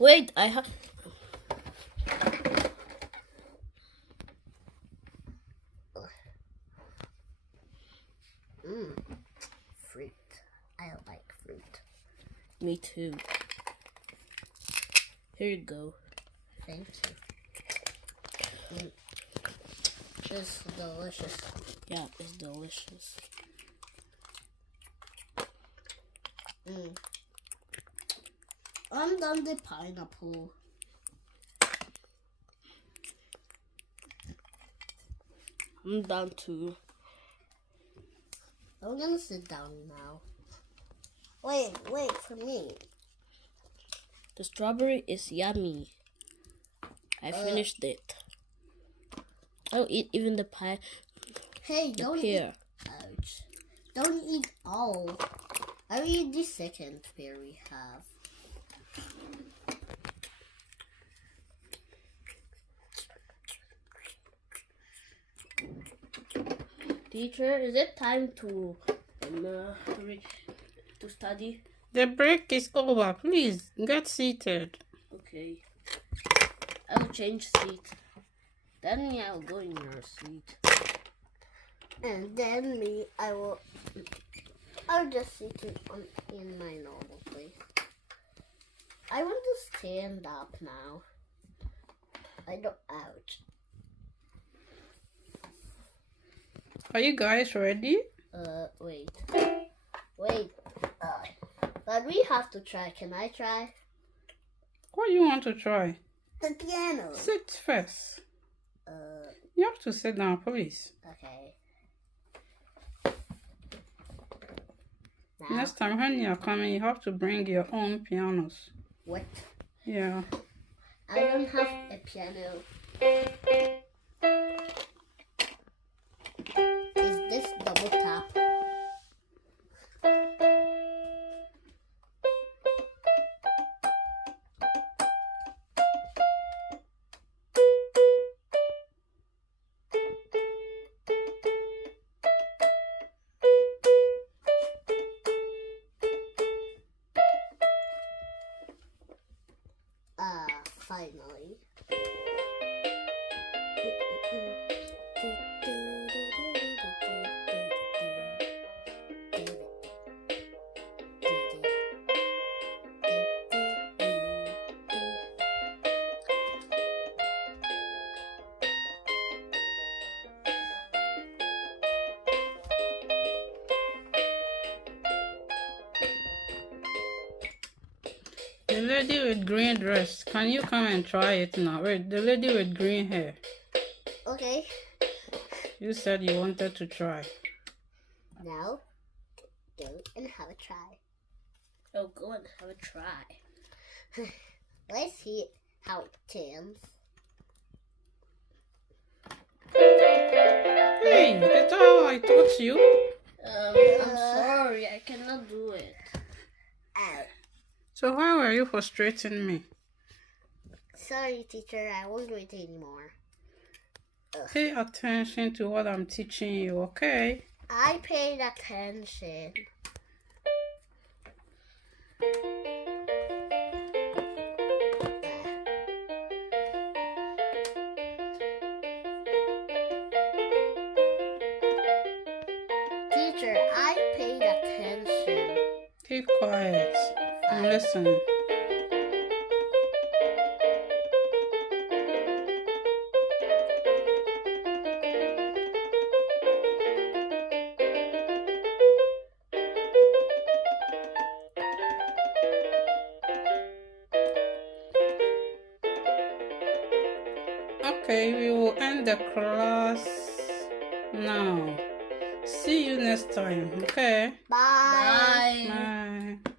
Wait, I have. Fruit. I like fruit. Me too. Here you go. Thank you. Just delicious. Yeah, it's delicious. I'm done the pineapple. I'm done too. I'm gonna sit down now. Wait for me. The strawberry is yummy. I finished it. I'll eat even the pie. Hey, The don't pear. eat. Ouch! Don't eat all. I'll eat the second pear we have. Teacher, is it time to study? The break is over. Please get seated. Okay. I'll change seat. Then I'll go in your seat. And then me, I'll just sit in my normal place. I want to stand up now. I don't. Ouch. Are you guys ready? Wait. But we have to try. Can I try? What do you want to try? The piano. Sit first. You have to sit down, please. Okay. Next time when you're coming, you have to bring your own pianos. What? Yeah. I don't have a piano. Is this double tap? Finally. The lady with green dress, can you come and try it now? Wait, the lady with green hair. Okay. You said you wanted to try. Now, go and have a try. Oh, go and have a try. Let's see how it turns. Hey, it's how I taught you. I'm sorry, I cannot do it. Ow. So why were you frustrating me? Sorry, teacher, I won't do it anymore. Pay attention to what I'm teaching you, okay? I paid attention. Teacher, I paid attention. Keep quiet and listen. Okay, we will end the class now. See you next time, okay? Bye. Bye. Bye.